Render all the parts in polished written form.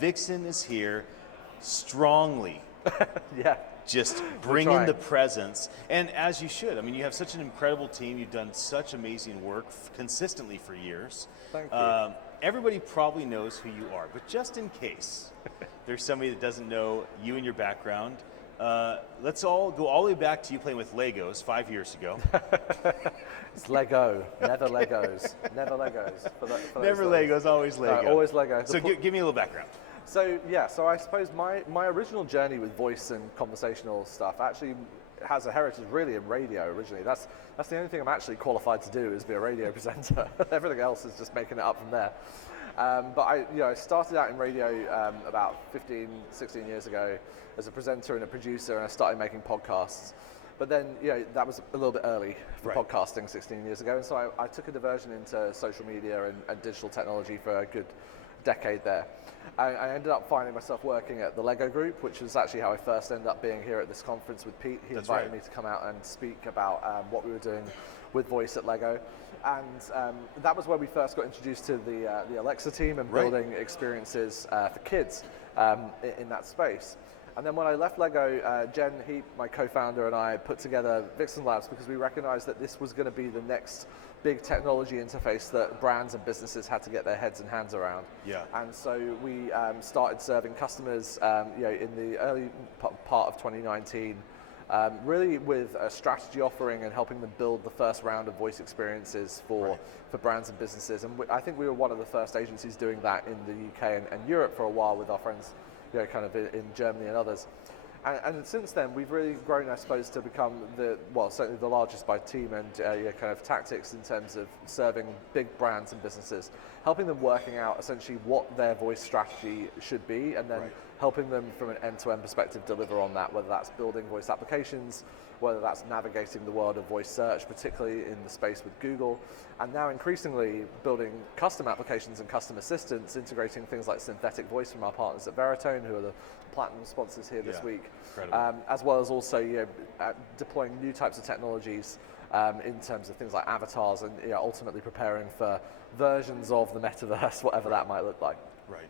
Vixen is here strongly. Yeah. Just bringing the presence, and as you should. I mean, you have such an incredible team. You've done such amazing work consistently for years. Thank you. Everybody probably knows who you are, but just in case there's somebody that doesn't know you and your background, let's all go all the way back to you playing with Legos 5 years ago. It's Lego, never Legos, never Legos. Never Legos, always Lego. No, always Lego. So give me a little background. So yeah, so I suppose my original journey with voice and conversational stuff actually has a heritage really in radio originally. That's the only thing I'm actually qualified to do is be a radio presenter. Everything else is just making it up from there. But I started out in radio about 15, 16 years ago as a presenter and a producer, and I started making podcasts. But then, that was a little bit early for podcasting 16 years ago, and so I took a diversion into social media and digital technology for a good decade there. I ended up finding myself working at the Lego Group, which was actually how I first ended up being here at this conference with Pete. He invited me to come out and speak about what we were doing with voice at Lego. And that was where we first got introduced to the Alexa team and building experiences for kids in that space. And then when I left Lego, Jen Heap, my co-founder, and I put together Vixen Labs because we recognized that this was going to be the next big technology interface that brands and businesses had to get their heads and hands around. Yeah. And so we started serving customers in the early part of 2019, really with a strategy offering and helping them build the first round of voice experiences for brands and businesses. And I think we were one of the first agencies doing that in the UK and Europe for a while with our friends kind of in Germany and others. And since then, we've really grown, I suppose, to become certainly the largest by team and kind of tactics in terms of serving big brands and businesses, helping them working out essentially what their voice strategy should be, and then helping them from an end-to-end perspective deliver on that, whether that's building voice applications, whether that's navigating the world of voice search, particularly in the space with Google, and now increasingly building custom applications and custom assistants, integrating things like synthetic voice from our partners at Veritone, who are the platinum sponsors here this week, as well as also deploying new types of technologies in terms of things like avatars and ultimately preparing for versions of the metaverse, whatever that might look like. Right.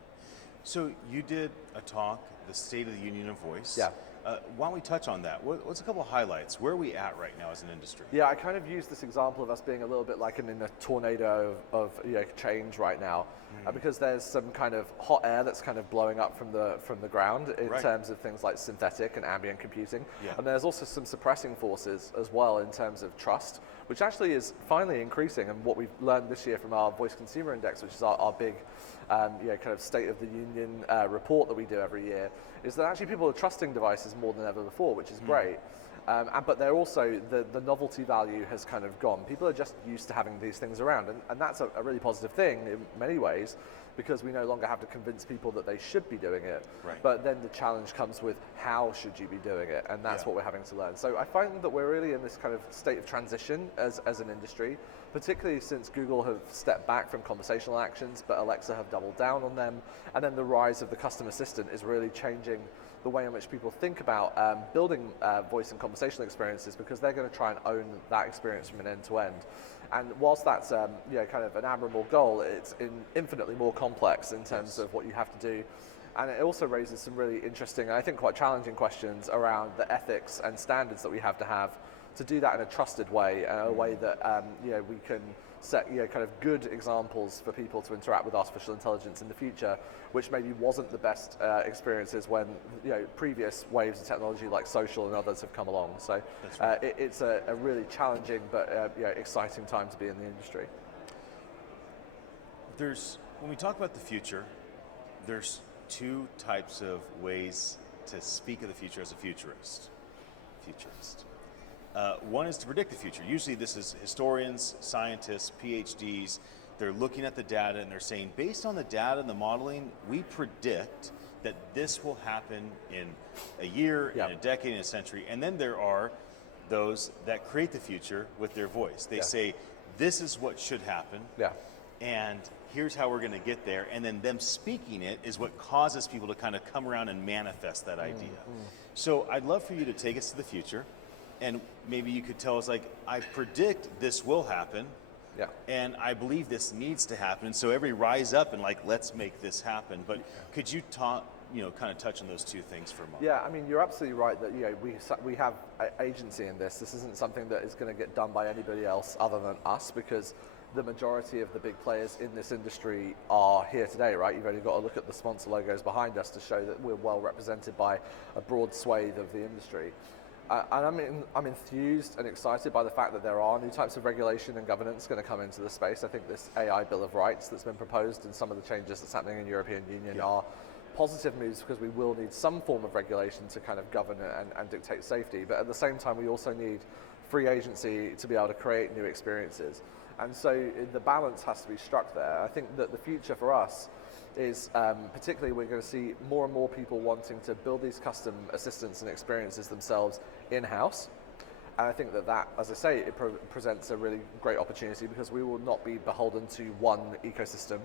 So you did a talk, the State of the Union of Voice. Yeah. Why don't we touch on that? What's a couple of highlights? Where are we at right now as an industry? Yeah, I kind of use this example of us being a little bit like in a tornado of change right now, because there's some kind of hot air that's kind of blowing up from the ground in terms of things like synthetic and ambient computing, and there's also some suppressing forces as well in terms of trust, which actually is finally increasing. And what we've learned this year from our Voice Consumer Index, which is our big kind of State of the Union report that we do every year, is that actually people are trusting devices more than ever before, which is great. But they're also, the novelty value has kind of gone. People are just used to having these things around, and that's a really positive thing in many ways, because we no longer have to convince people that they should be doing it. But then the challenge comes with how should you be doing it, and that's what we're having to learn. So I find that we're really in this kind of state of transition as an industry, particularly since Google have stepped back from conversational actions, but Alexa have doubled down on them, and then the rise of the custom assistant is really changing the way in which people think about building voice and conversational experiences, because they're going to try and own that experience from an end to end. And whilst that's kind of an admirable goal, it's infinitely more complex in terms of what you have to do. And it also raises some really interesting, and I think quite challenging questions around the ethics and standards that we have to do that in a trusted way, a way that we can set kind of good examples for people to interact with artificial intelligence in the future, which maybe wasn't the best experiences when previous waves of technology like social and others have come along. So it's a really challenging but exciting time to be in the industry. When we talk about the future, there's two types of ways to speak of the future as a futurist. One is to predict the future. Usually this is historians, scientists, PhDs. They're looking at the data and they're saying, based on the data and the modeling, we predict that this will happen in a year, in a decade, in a century. And then there are those that create the future with their voice. They say, this is what should happen, and here's how we're going to get there. And then them speaking it is what causes people to kind of come around and manifest that idea. So I'd love for you to take us to the future. And maybe you could tell us, like, I predict this will happen. Yeah. And I believe this needs to happen. So everybody rise up and like, let's make this happen. But could you talk, kind of touch on those two things for a moment? Yeah, I mean, you're absolutely right that we have agency in this. This isn't something that is going to get done by anybody else other than us, because the majority of the big players in this industry are here today, right? You've only got to look at the sponsor logos behind us to show that we're well represented by a broad swathe of the industry. And I'm enthused and excited by the fact that there are new types of regulation and governance going to come into the space. I think this AI Bill of Rights that's been proposed and some of the changes that's happening in the European Union are positive moves, because we will need some form of regulation to kind of govern and dictate safety. But at the same time, we also need free agency to be able to create new experiences. And so the balance has to be struck there. I think that the future for us is particularly we're going to see more and more people wanting to build these custom assistants and experiences themselves in-house. And I think that, as I say, it presents a really great opportunity, because we will not be beholden to one ecosystem.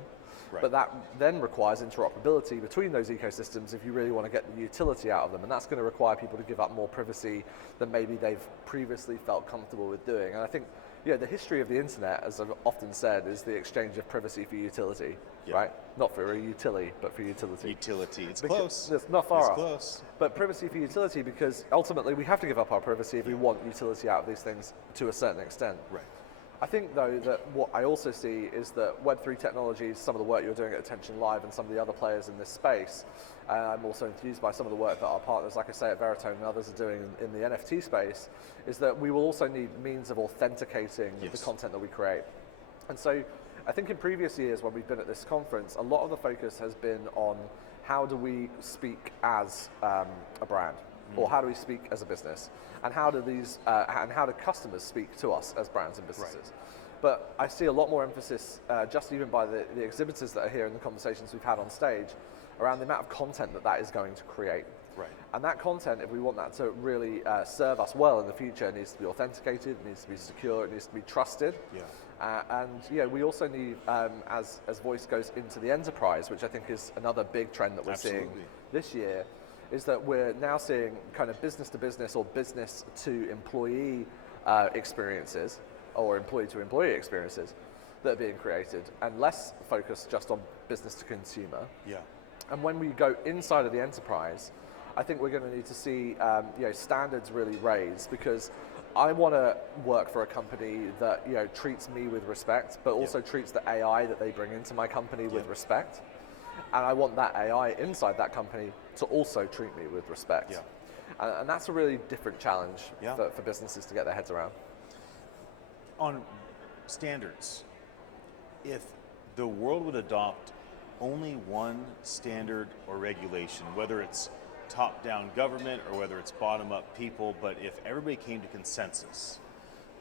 Right. But that then requires interoperability between those ecosystems if you really want to get the utility out of them. And that's going to require people to give up more privacy than maybe they've previously felt comfortable with doing. And I think the history of the internet, as I've often said, is the exchange of privacy for utility, right? Not for a utility, but for utility. Utility, it's close. It's not far off. It's close. But privacy for utility, because ultimately we have to give up our privacy if we want utility out of these things to a certain extent. Right. I think, though, that what I also see is that Web3 technologies, some of the work you're doing at attn.live and some of the other players in this space, I'm also enthused by some of the work that our partners, like I say, at Veritone and others are doing in the NFT space, is that we will also need means of authenticating the content that we create. And so I think in previous years when we've been at this conference, a lot of the focus has been on how do we speak as a brand, or how do we speak as a business, and how do customers speak to us as brands and businesses. Right. But I see a lot more emphasis, just even by the exhibitors that are here and the conversations we've had on stage, around the amount of content that is going to create. Right. And that content, if we want that to really serve us well in the future, it needs to be authenticated, it needs to be secure, it needs to be trusted. Yeah. We also need, as voice goes into the enterprise, which I think is another big trend that we're seeing this year, is that we're now seeing kind of business to business or business to employee experiences, or employee to employee experiences that are being created, and less focused just on business to consumer. Yeah. And when we go inside of the enterprise, I think we're going to need to see standards really raised, because I want to work for a company that treats me with respect, but also treats the AI that they bring into my company with respect. And I want that AI inside that company to also treat me with respect. Yeah. And that's a really different challenge for businesses to get their heads around. On standards, if the world would adopt only one standard or regulation, whether it's top-down government or whether it's bottom-up people, but if everybody came to consensus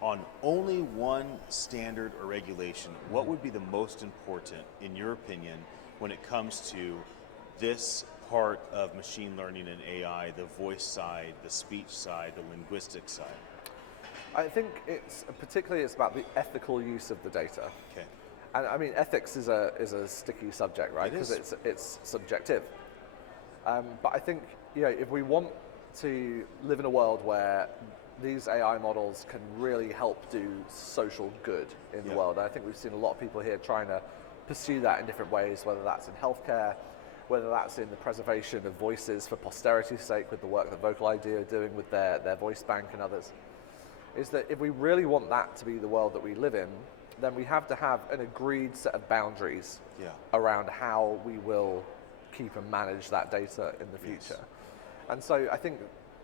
on only one standard or regulation, what would be the most important, in your opinion, when it comes to this part of machine learning and AI, the voice side, the speech side, the linguistic side? I think it's about the ethical use of the data. Okay. And I mean, ethics is a sticky subject, right? Because it's subjective. But I think if we want to live in a world where these AI models can really help do social good in the world, and I think we've seen a lot of people here trying to pursue that in different ways, whether that's in healthcare, whether that's in the preservation of voices for posterity's sake with the work that Vocal ID are doing with their voice bank and others, is that if we really want that to be the world that we live in, then we have to have an agreed set of boundaries around how we will keep and manage that data in the future. And so I think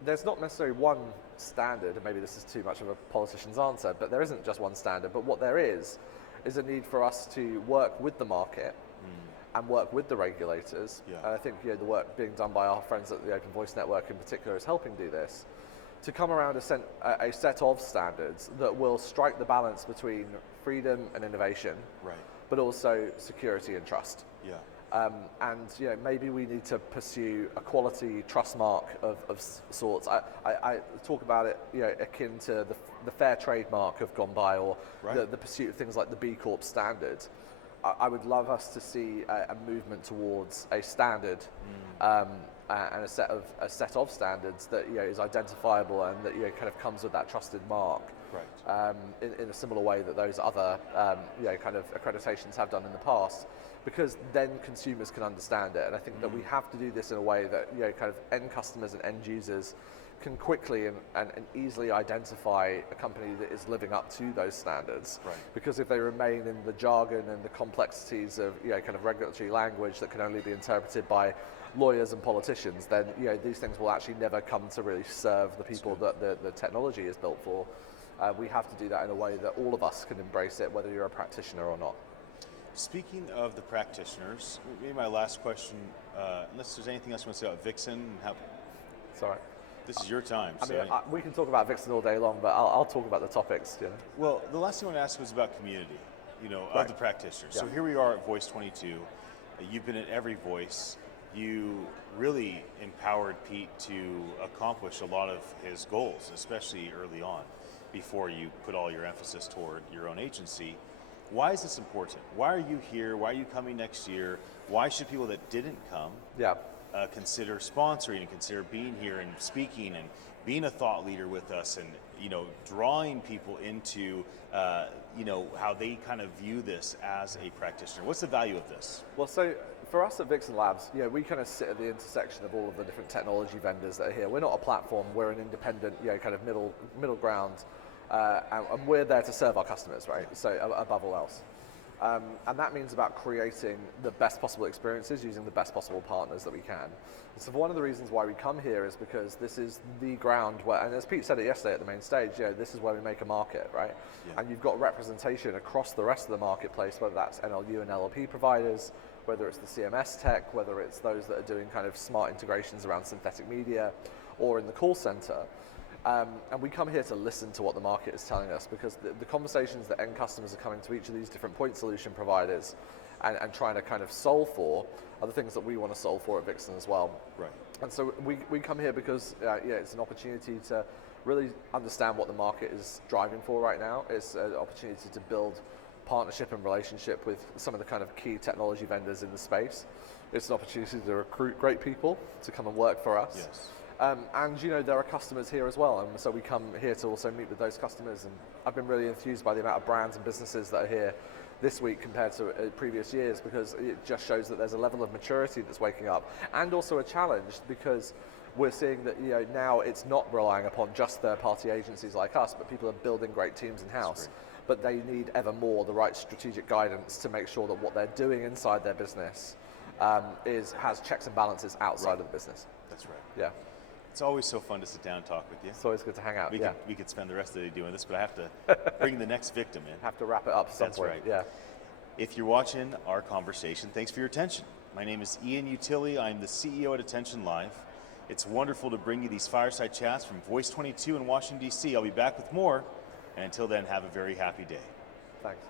there's not necessarily one standard, and maybe this is too much of a politician's answer, but there isn't just one standard, but what there is a need for us to work with the market and work with the regulators. And I think the work being done by our friends at the Open Voice Network in particular is helping do this, to come around a set of standards that will strike the balance between freedom and innovation, but also security and trust. And maybe we need to pursue a quality trust mark of sorts. I talk about it akin to the fair trade mark have gone by, or the pursuit of things like the B Corp standard. I would love us to see a movement towards a standard and a set of standards that is identifiable and that kind of comes with that trusted mark. in a similar way that those other kind of accreditations have done in the past, because then consumers can understand it. And I think that we have to do this in a way that kind of end customers and end users can quickly and easily identify a company that is living up to those standards. Because if they remain in the jargon and the complexities of kind of regulatory language that can only be interpreted by lawyers and politicians, then these things will actually never come to really serve the people that the technology is built for. We have to do that in a way that all of us can embrace it, whether you're a practitioner or not. Speaking of the practitioners, maybe my last question, unless there's anything else you want to say about Vixen and how... Sorry. This is your time. I mean, we can talk about Vixen all day long, but I'll talk about the topics. Well, the last thing I want to ask was about community, of the practitioners. So here we are at Voice 22. You've been at every Voice. You really empowered Pete to accomplish a lot of his goals, especially early on, before you put all your emphasis toward your own agency. Why is this important? Why are you here? Why are you coming next year? Why should people that didn't come consider sponsoring and consider being here and speaking and being a thought leader with us and drawing people into how they kind of view this as a practitioner? What's the value of this? Well, so for us at Vixen Labs, we kind of sit at the intersection of all of the different technology vendors that are here. We're not a platform, we're an independent, kind of middle ground, and we're there to serve our customers, right? So above all else. And that means about creating the best possible experiences using the best possible partners that we can. So one of the reasons why we come here is because this is the ground where, and as Pete said it yesterday at the main stage, this is where we make a market, right? And you've got representation across the rest of the marketplace, whether that's NLU and LLP providers, whether it's the CMS tech, whether it's those that are doing kind of smart integrations around synthetic media, or in the call center. And we come here to listen to what the market is telling us, because the conversations that end customers are coming to each of these different point solution providers and trying to kind of solve for are the things that we want to solve for at Vixen as well. And so we come here because it's an opportunity to really understand what the market is driving for right now. It's an opportunity to build partnership and relationship with some of the kind of key technology vendors in the space. It's an opportunity to recruit great people to come and work for us. And there are customers here as well, and so we come here to also meet with those customers. And I've been really enthused by the amount of brands and businesses that are here this week compared to previous years, because it just shows that there's a level of maturity that's waking up, and also a challenge, because we're seeing that now it's not relying upon just third-party agencies like us, but people are building great teams in-house. But they need ever more the right strategic guidance to make sure that what they're doing inside their business has checks and balances outside of the business. That's right. It's always so fun to sit down and talk with you. It's always good to hang out. We could spend the rest of the day doing this, but I have to bring the next victim in. Have to wrap it up at some point. That's right. If you're watching our conversation, thanks for your attention. My name is Ian Utile. I'm the CEO at attn.live. It's wonderful to bring you these fireside chats from Voice 22 in Washington, D.C. I'll be back with more, and until then, have a very happy day. Thanks.